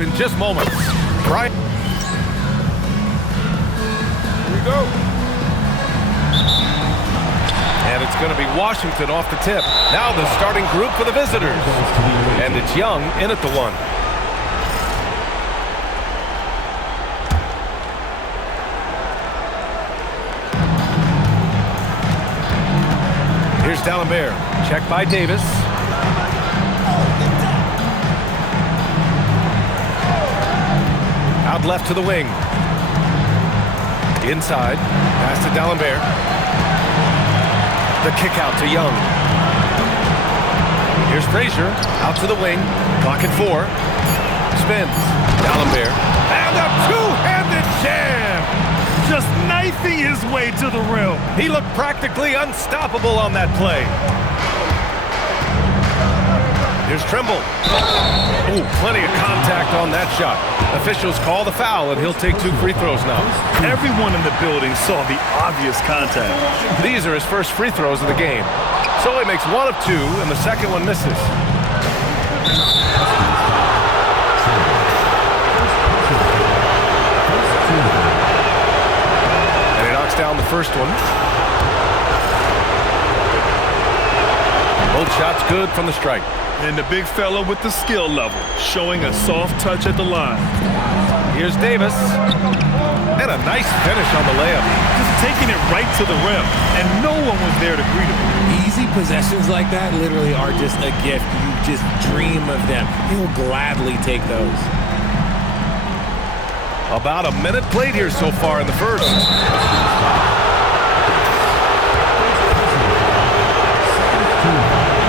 In just moments. Right. Here we go. And it's going to be Washington off the tip. Now the starting group for the visitors. And it's Young in at the 1. Here's D'Alembert. Check by Davis. Out left to the wing. Inside. Pass to D'Alembert. The kick out to Young. Here's Frazier. Out to the wing. Clock at 4. Spins. D'Alembert. And a two-handed jam! Just knifing his way to the rim. He looked practically unstoppable on that play. Here's Trimble. Ooh, plenty of contact on that shot. Officials call the foul, and he'll take 2 free throws now. Everyone in the building saw the obvious contact. These are his first free throws of the game. So he makes 1 of 2, and the second one misses. And he knocks down the first one. Both shots good from the strike. And the big fella with the skill level, showing a soft touch at the line. Here's Davis. And a nice finish on the layup. Just taking it right to the rim, and no one was there to greet him. Easy possessions like that literally are just a gift. You just dream of them. He'll gladly take those. About a minute played here so far in the first.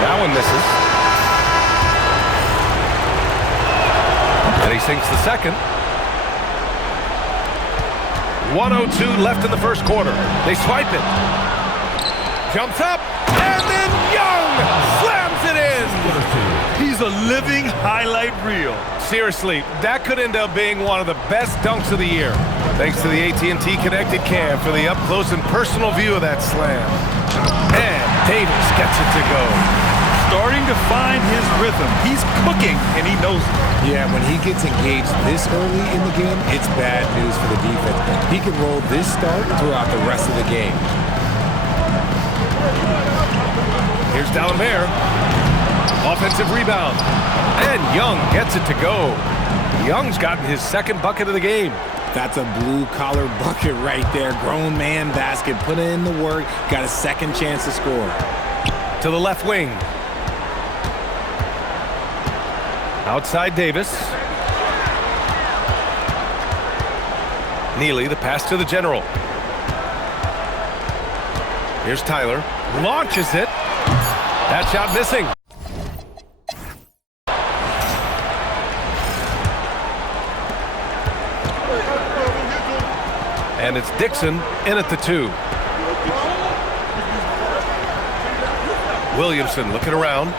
That one misses. And he sinks the second. 1:02 left in the first quarter. They swipe it. Jumps up, and then Young slams it in. He's a living highlight reel. Seriously, that could end up being one of the best dunks of the year. Thanks to the AT&T Connected Cam for the up-close and personal view of that slam. And Davis gets it to go. Starting to find his rhythm. He's cooking, and he knows it. Yeah, when he gets engaged this early in the game, it's bad news for the defense. He can roll this start throughout the rest of the game. Here's D'Alembert. Offensive rebound. And Young gets it to go. Young's gotten his second bucket of the game. That's a blue-collar bucket right there. Grown man basket. Put in the work. Got a second chance to score. To the left wing. Outside Davis. Neely, the pass to the general. Here's Tyler. Launches it. That shot missing. And it's Dixon in at the 2. Williamson looking around.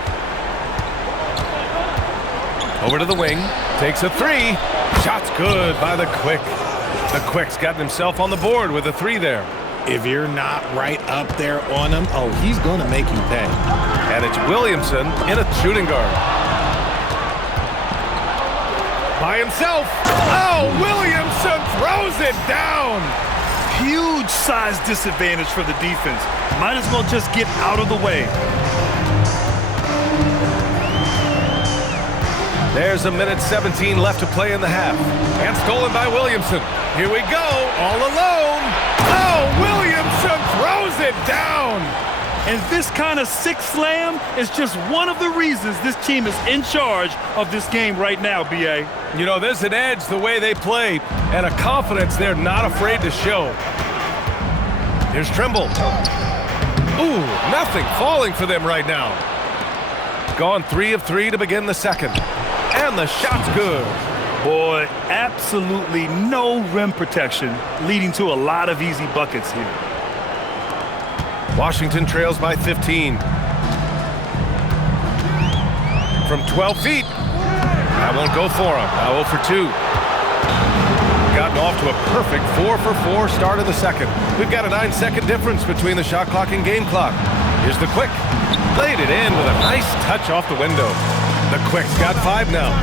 Over to the wing. Takes a 3. Shot's good by the Quick. The Quick's gotten himself on the board with a 3 there. If you're not right up there on him, oh, he's going to make you pay. And it's Williamson in a shooting guard. By himself. Oh, Williamson throws it down. Huge size disadvantage for the defense. Might as well just get out of the way. There's a minute 17 left to play in the half. And stolen by Williamson. Here we go, all alone. Oh, Williamson throws it down. And this kind of sick slam is just one of the reasons this team is in charge of this game right now, B.A. You know, there's an edge the way they play and a confidence they're not afraid to show. Here's Trimble. Ooh, nothing falling for them right now. Gone 3 of 3 to begin the second. And the shot's good. Boy, absolutely no rim protection, leading to a lot of easy buckets here. Washington trails by 15. From 12 feet. That won't go for him. Now 0 for 2. Gotten off to a perfect 4 for 4 start of the second. We've got a 9-second difference between the shot clock and game clock. Here's the Quick. Played it in with a nice touch off the window. The Quick's got 5 now.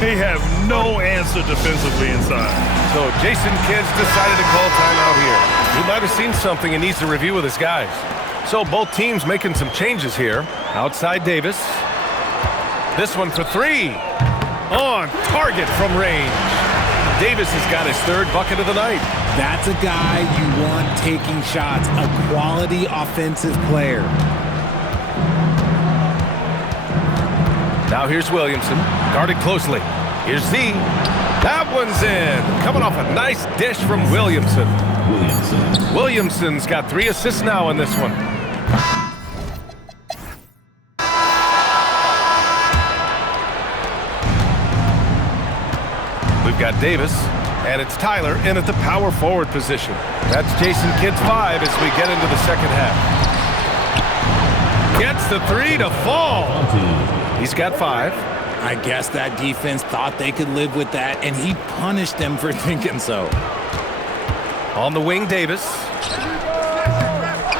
They have no answer defensively inside. So Jason Kidd's decided to call timeout here. He might have seen something and needs to review with his guys. So both teams making some changes here. Outside Davis. This one for three. On target from range. Davis has got his third bucket of the night. That's a guy you want taking shots, a quality offensive player. Now here's Williamson, guarded closely. Here's Z. That one's in. Coming off a nice dish from Williamson. Williamson's got 3 assists now in this one. We've got Davis, and it's Tyler in at the power forward position. That's Jason Kidd's 5 as we get into the second half. Gets the 3 to fall. He's got 5. I guess that defense thought they could live with that, and he punished them for thinking so. On the wing, Davis.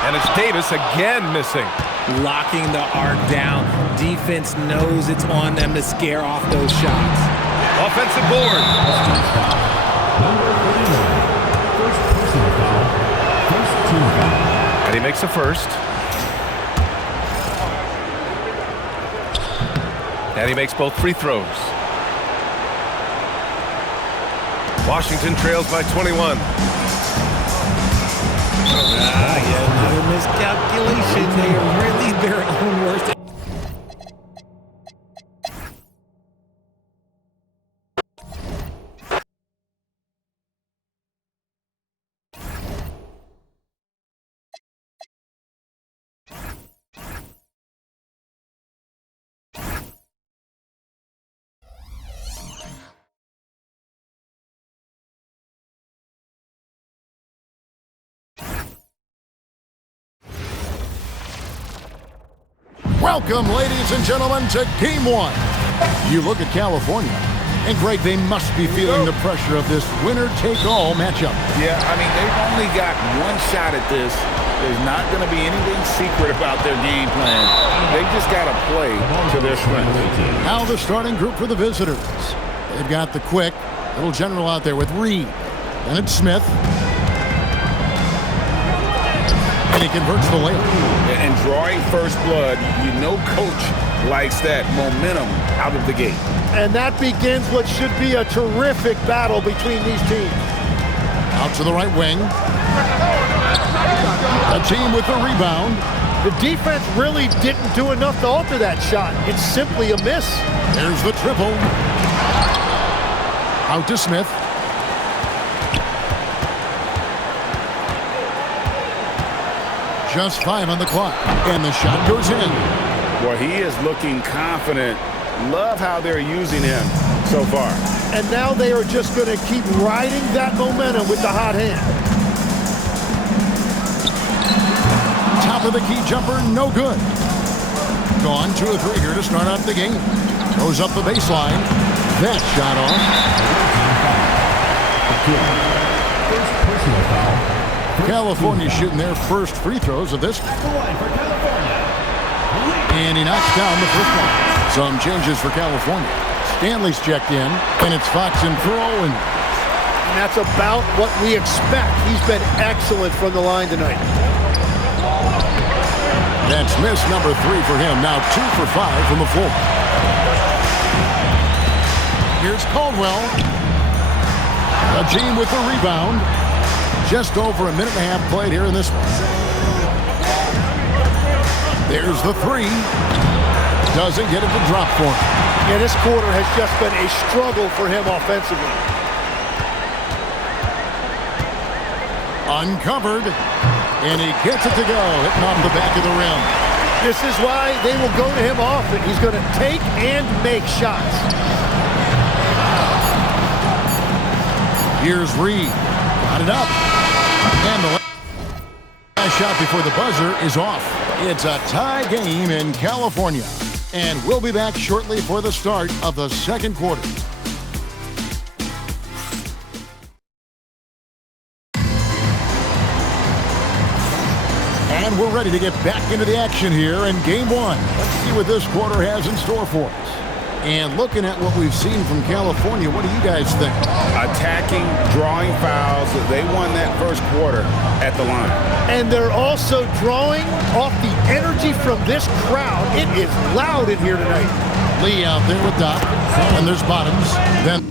And it's Davis again missing. Locking the arc down. Defense knows it's on them to scare off those shots. Offensive board. And he makes a first. And he makes both free throws. Washington trails by 21. Another miscalculation. They are really their own worst. Welcome, ladies and gentlemen, to Game 1. You look at California, and Greg, they must be feeling the pressure of this winner-take-all matchup. Yeah, I mean, they've only got one shot at this. There's not going to be anything secret about their game plan. They've just got to play to their strength. Now the starting group for the visitors. They've got the quick little general out there with Reed. Then it's Smith. And he converts the layup. And drawing first blood, you know coach likes that momentum out of the gate. And that begins what should be a terrific battle between these teams. Out to the right wing. A team with the rebound. The defense really didn't do enough to alter that shot. It's simply a miss. There's the triple. Out to Smith. Just 5 on the clock, and the shot goes in. Well, he is looking confident. Love how they're using him so far. And now they are just going to keep riding that momentum with the hot hand. Top of the key jumper, no good. Gone 2 of 3 here to start out the game. Goes up the baseline. That shot off. First personal foul. California shooting their first free throws of this. And he knocks down the first one. Some changes for California. Stanley's checked in, and it's Fox in for Owen. And that's about what we expect. He's been excellent from the line tonight. That's miss number 3 for him. Now 2 for 5 from the floor. Here's Caldwell. A team with the rebound. Just over a minute and a half played here in this one. There's the 3. Doesn't get it to drop for him. Yeah, this quarter has just been a struggle for him offensively. Uncovered. And he gets it to go. Hitting off the back of the rim. This is why they will go to him often. He's going to take and make shots. Here's Reed. Got it up. And the last shot before the buzzer is off. It's a tie game in California. And we'll be back shortly for the start of the second quarter. And we're ready to get back into the action here in Game 1. Let's see what this quarter has in store for us. And looking at what we've seen from California, what do you guys think? Attacking, drawing fouls. They won that first quarter at the line. And they're also drawing off the energy from this crowd. It is loud in here tonight. Lee out there with Doc. And there's Bottoms. Then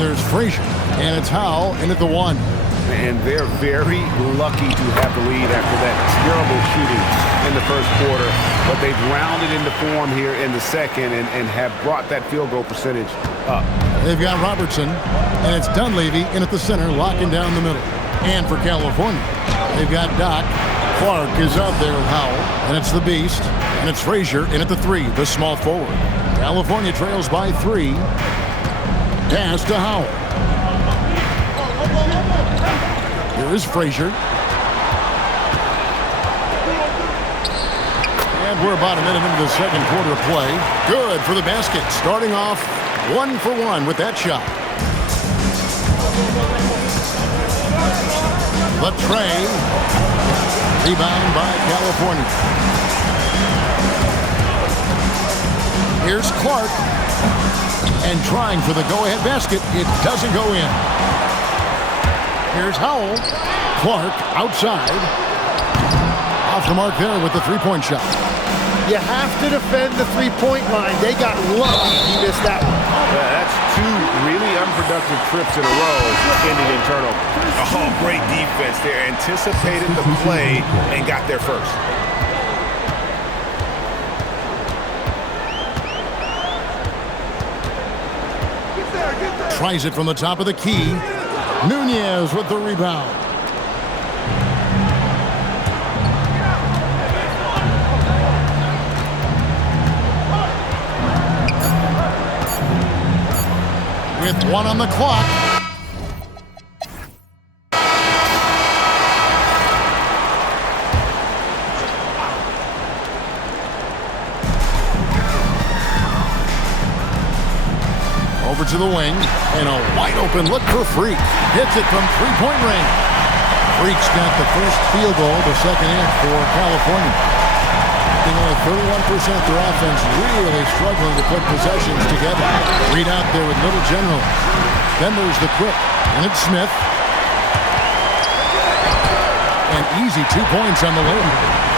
there's Frazier. And it's Howell in at the 1. And they're very lucky to have the lead after that terrible shooting in the first quarter. But they've rounded into form here in the second and have brought that field goal percentage up. They've got Robertson, and it's Dunleavy in at the center, locking down the middle. And for California, they've got Doc. Clark is out there with Howell, and it's the Beast. And it's Frazier in at the 3, the small forward. California trails by 3. Pass to Howell. Here is Frazier. And we're about a minute into the second quarter of play. Good for the basket. Starting off 1 for 1 with that shot. Latray. Rebound by California. Here's Clark. And trying for the go-ahead basket. It doesn't go in. Here's Howell. Clark outside. Off the mark there with the three-point shot. You have to defend the three-point line. They got lucky he missed that one. That's 2 really unproductive trips in a row ending in turnover. Oh, great defense there. Anticipated the play and got there first. Tries it from the top of the key. Nunez with the rebound. With 1 on the clock. Over to the wing, and a wide-open look for Freak. Hits it from three-point range. Freak's got the first field goal, the second half for California. Only 31% their offense, really struggling to put possessions together. Reed out there with Little General. Then there's the quick, and it's Smith. An easy 2 points on the layup.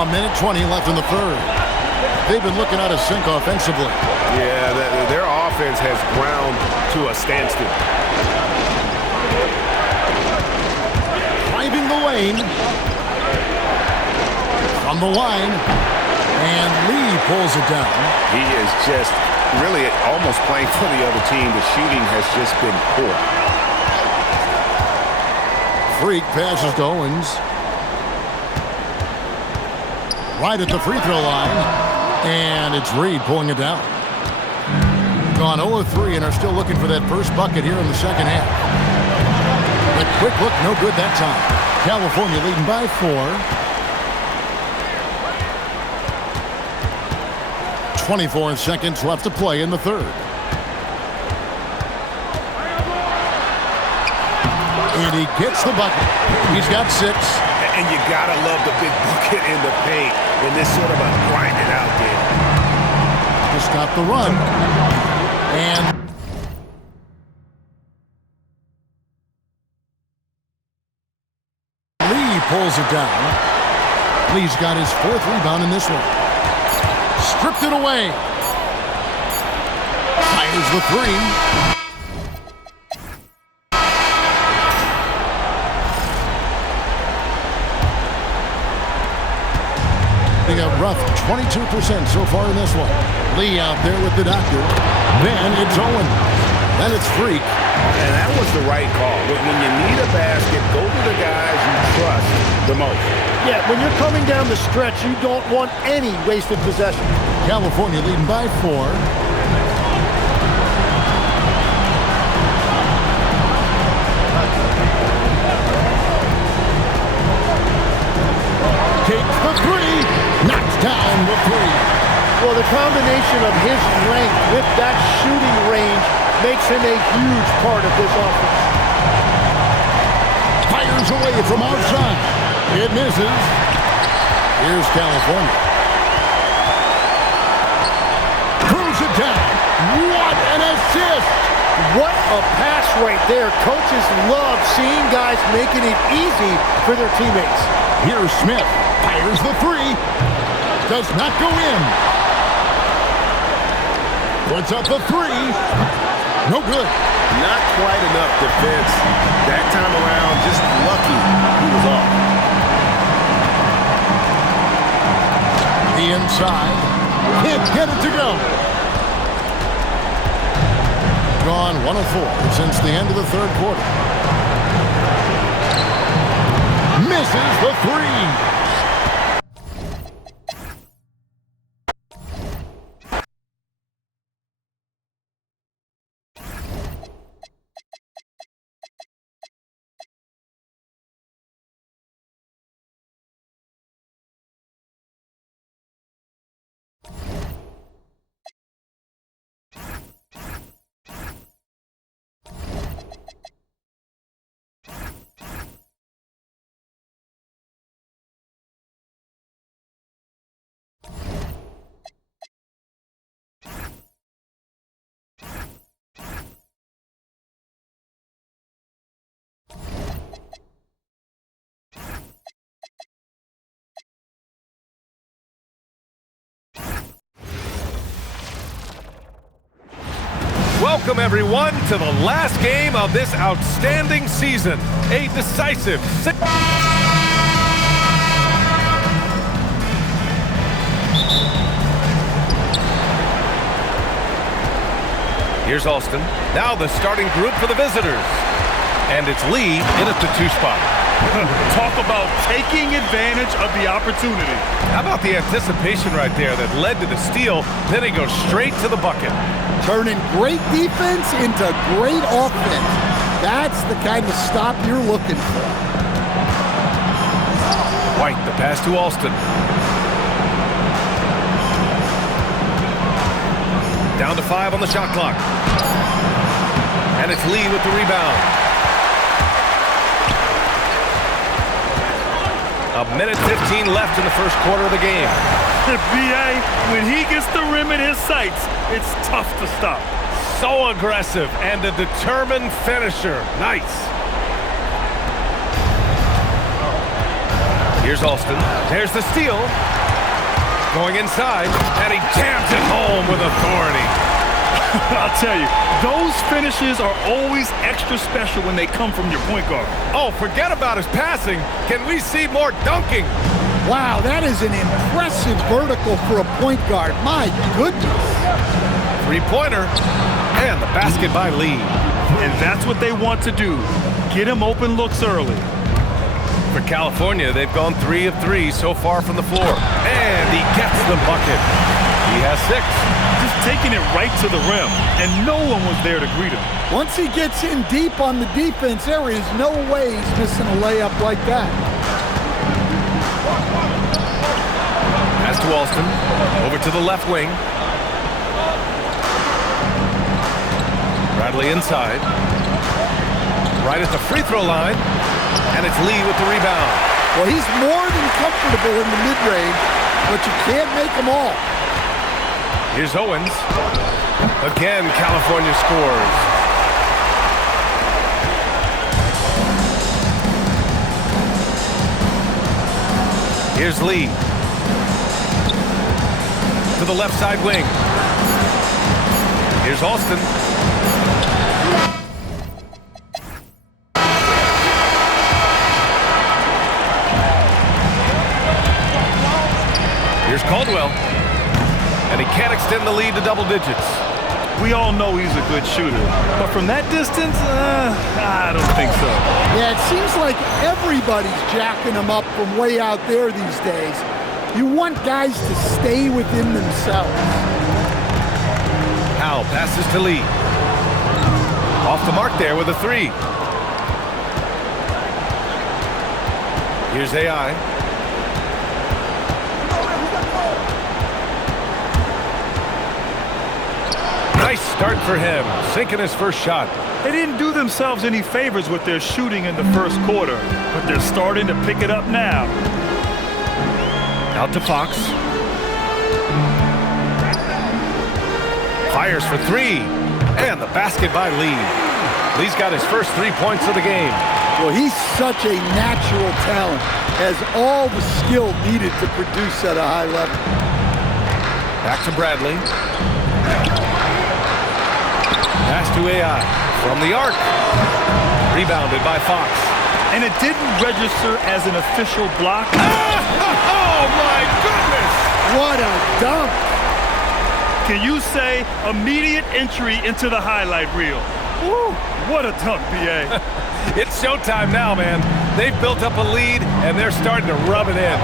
A minute 20 left in the third. They've been looking out of sync offensively. Yeah, their offense has ground to a standstill. Driving the lane. From the line. And Lee pulls it down. He is just really almost playing for the other team. The shooting has just been poor. Freak passes to Owens. Right at the free throw line. And it's Reed pulling it down. Gone 0-3 and are still looking for that first bucket here in the second half. The quick look, no good that time. California leading by 4. 24 seconds left to play in the third. And he gets the bucket. He's got 6. And you gotta love the big bucket in the paint in this sort of a grinded out game. To stop the run. And Lee pulls it down. Lee's got his 4th rebound in this one. Stripped it away. Fires the 3. They got rough 22% so far in this one. Lee out there with the doctor. Then it's Owen. Then it's Freak. And that was the right call. When you need a basket, go to the guys you trust the most. Yeah, when you're coming down the stretch, you don't want any wasted possession. California leading by 4. Takes the 3. Knocks down the 3. Well, the combination of his length with that shooting range makes him a huge part of this offense. Fires away from outside. It misses. Here's California. Throws it down. What an assist! What a pass right there. Coaches love seeing guys making it easy for their teammates. Here's Smith. Fires the 3. Does not go in. Puts up the 3. No good. Not quite enough defense. That time around, just lucky he was off. The inside. Can't get it to go. Gone 1 of 4 since the end of the third quarter. Misses the 3. Welcome, everyone, to the last game of this outstanding season. A decisive Here's Alston. Now the starting group for the visitors. And it's Lee in at the 2 spot. Talk about taking advantage of the opportunity. How about the anticipation right there that led to the steal? Then he goes straight to the bucket. Turning great defense into great offense. That's the kind of stop you're looking for. White, the pass to Alston. Down to 5 on the shot clock. And it's Lee with the rebound. A minute 15 left in the first quarter of the game. B.A., when he gets the rim in his sights, it's tough to stop. So aggressive and a determined finisher. Nice. Here's Alston. There's the steal. Going inside, and he jams it home with authority. I'll tell you, those finishes are always extra special when they come from your point guard. Oh, forget about his passing. Can we see more dunking? Wow, that is an impressive vertical for a point guard. My goodness. Three-pointer. And the basket by Lee. And that's what they want to do. Get him open looks early. For California, they've gone 3 of 3 so far from the floor. And he gets the bucket. He has 6. Just taking it right to the rim, and no one was there to greet him. Once he gets in deep on the defense, there is no way he's missing a layup like that. Pass to Alston. Over to the left wing. Bradley inside. Right at the free throw line. And it's Lee with the rebound. Well, he's more than comfortable in the mid-range, but you can't make them all. Here's Owens. Again, California scores. Here's Lee. To the left side wing. Here's Alston. Here's Caldwell. And he can't extend the lead to double digits. We all know he's a good shooter, but from that distance, I don't think so. Yeah, it seems like everybody's jacking him up from way out there these days. You want guys to stay within themselves. Powell passes to Lee. Off the mark there with a 3. Here's AI. Nice start for him, sinking his first shot. They didn't do themselves any favors with their shooting in the first quarter, but they're starting to pick it up now. Out to Fox. Fires for 3. And the basket by Lee. Lee's got his first 3 points of the game. Well, he's such a natural talent, has all the skill needed to produce at a high level. Back to Bradley. Pass to AI from the arc. Rebounded by Fox. And it didn't register as an official block. Oh my goodness! What a dunk! Can you say immediate entry into the highlight reel? Woo, what a dunk, BA. It's showtime now, man. They've built up a lead, and they're starting to rub it in.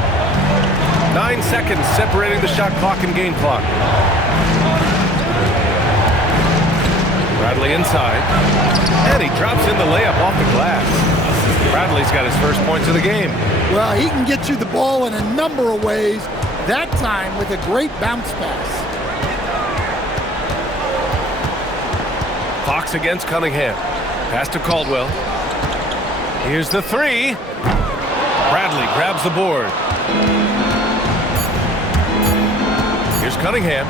9 seconds separating the shot clock and game clock. Bradley inside. And he drops in the layup off the glass. Bradley's got his first points of the game. Well, he can get you the ball in a number of ways, that time with a great bounce pass. Fox against Cunningham. Pass to Caldwell. Here's the 3. Bradley grabs the board. Here's Cunningham.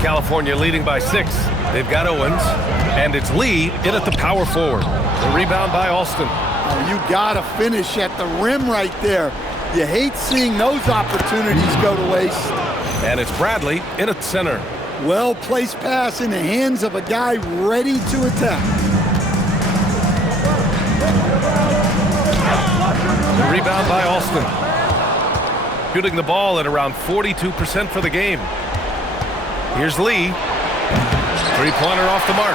California leading by 6. They've got Owens, and it's Lee in at the power forward. The rebound by Alston. Oh, you gotta finish at the rim right there. You hate seeing those opportunities go to waste. And it's Bradley in at center. Well-placed pass in the hands of a guy ready to attack. The rebound by Alston. Shooting the ball at around 42% for the game. Here's Lee. Three-pointer off the mark.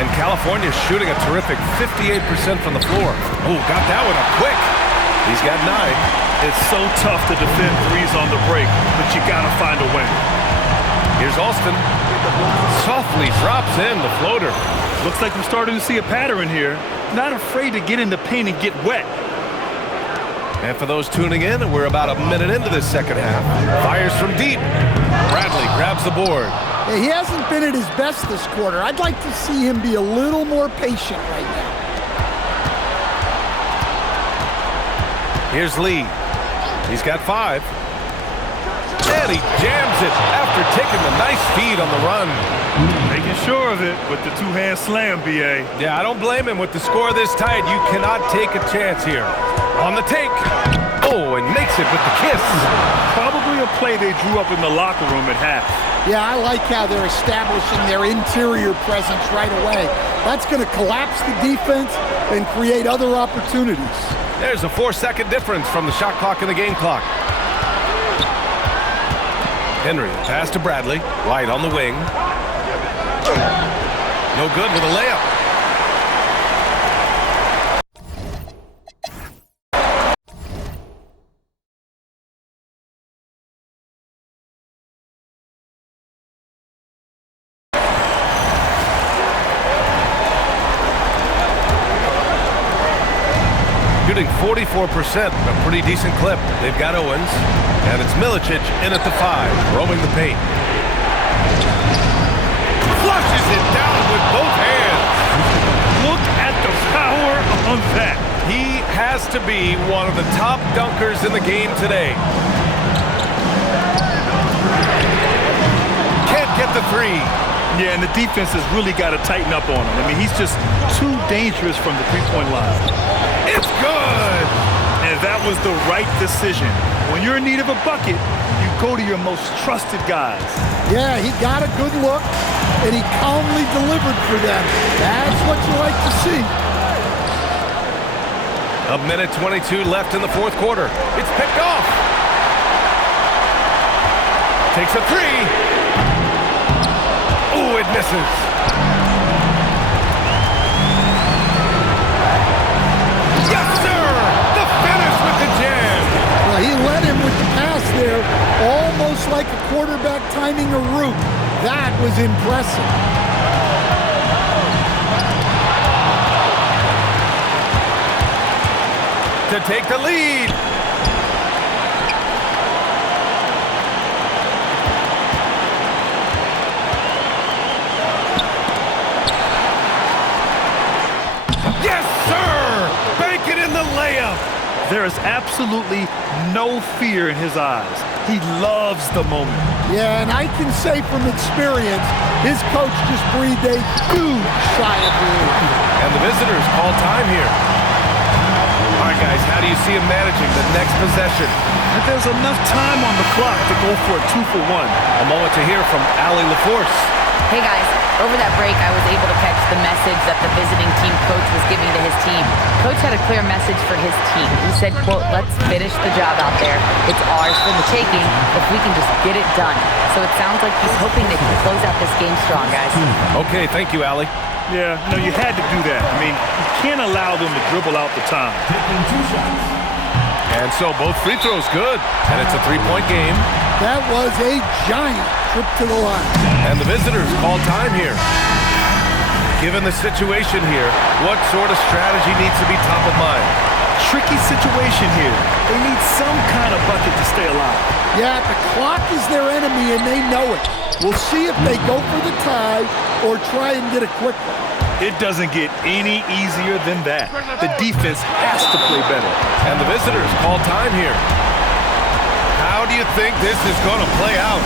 And California shooting a terrific 58% from the floor. Oh, got that one up quick. He's got 9. It's so tough to defend threes on the break, but you gotta find a way. Here's Alston. Softly drops in the floater. Looks like we're starting to see a pattern here. Not afraid to get in the paint and get wet. And for those tuning in, we're about a minute into this second half. Fires from deep. Bradley grabs the board. He hasn't been at his best this quarter. I'd like to see him be a little more patient right now. Here's Lee. He's got 5. And he jams it after taking the nice feed on the run. Making sure of it with the two-hand slam, B.A. Yeah, I don't blame him. With the score this tight, you cannot take a chance here. On the take. Oh, and makes it with the kiss. Probably a play they drew up in the locker room at half. Yeah, I like how they're establishing their interior presence right away. That's going to collapse the defense and create other opportunities. There's a 4-second difference from the shot clock and the game clock. Henry, pass to Bradley. White on the wing. No good with a layup. Shooting 44%, a pretty decent clip. They've got Owens, and it's Milicic in at the 5, roaming the paint. Flushes it down with both hands. Look at the power on that. He has to be one of the top dunkers in the game today. Can't get the 3. Yeah, and the defense has really got to tighten up on him. I mean, he's just too dangerous from the three-point line. It's good! And that was the right decision. When you're in need of a bucket, you go to your most trusted guys. Yeah, he got a good look, and he calmly delivered for them. That's what you like to see. A minute 22 left in the fourth quarter. It's picked off. Takes a 3. Ooh, it misses. Yes, sir! The finish with the jam. Well, he led him with the pass there, almost like a quarterback timing a route. That was impressive. To take the lead. Yes, sir! Bank it in the layup. There is absolutely no fear in his eyes. He loves the moment. Yeah, and I can say from experience, his coach just breathed a huge sigh of relief. And the visitors call time here. All right, guys, how do you see him managing the next possession? And there's enough time on the clock to go for a 2-for-1. A moment to hear from Allie LaForce. Hey guys, over that break I was able to catch the message that the visiting team coach was giving to his team. Coach had a clear message for his team. He said, quote, "Let's finish the job out there. It's ours for the taking if we can just get it done." So it sounds like he's hoping they can close out this game strong, guys. Okay, thank you, Allie. Yeah, no, you had to do that. I mean, you can't allow them to dribble out the time. And so both free throws good. And it's a 3-point game. That was a giant trip to the line. And the visitors call time here. Given the situation here, what sort of strategy needs to be top of mind? Tricky situation here. They need some kind of bucket to stay alive. Yeah, the clock is their enemy, and they know it. We'll see if they go for the tie or try and get a quick one. It doesn't get any easier than that. The defense has to play better. And the visitors call time here. How do you think this is going to play out?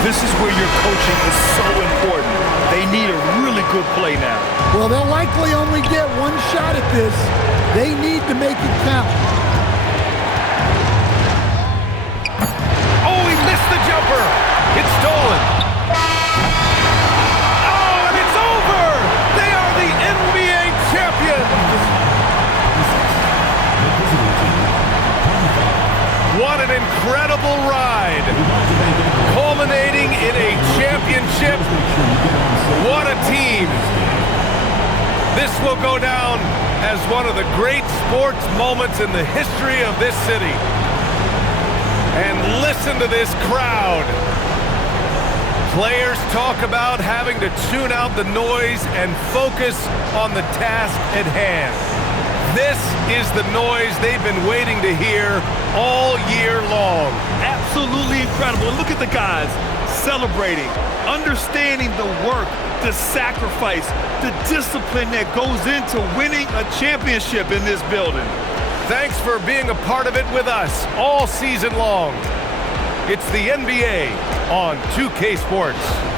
This is where your coaching is so important. They need a really good play now. Well, they'll likely only get one shot at this. They need to make it count. Oh, he missed the jumper. It's stolen. Oh, and it's over. They are the NBA champions. What an incredible ride. Culminating in a championship. What a team. This will go down as one of the great sports moments in the history of this city. And listen to this crowd. Players talk about having to tune out the noise and focus on the task at hand. This is the noise they've been waiting to hear all year long. Absolutely incredible. And look at the guys celebrating, understanding the work, the sacrifice, the discipline that goes into winning a championship in this building. Thanks for being a part of it with us all season long. It's the NBA on 2K Sports.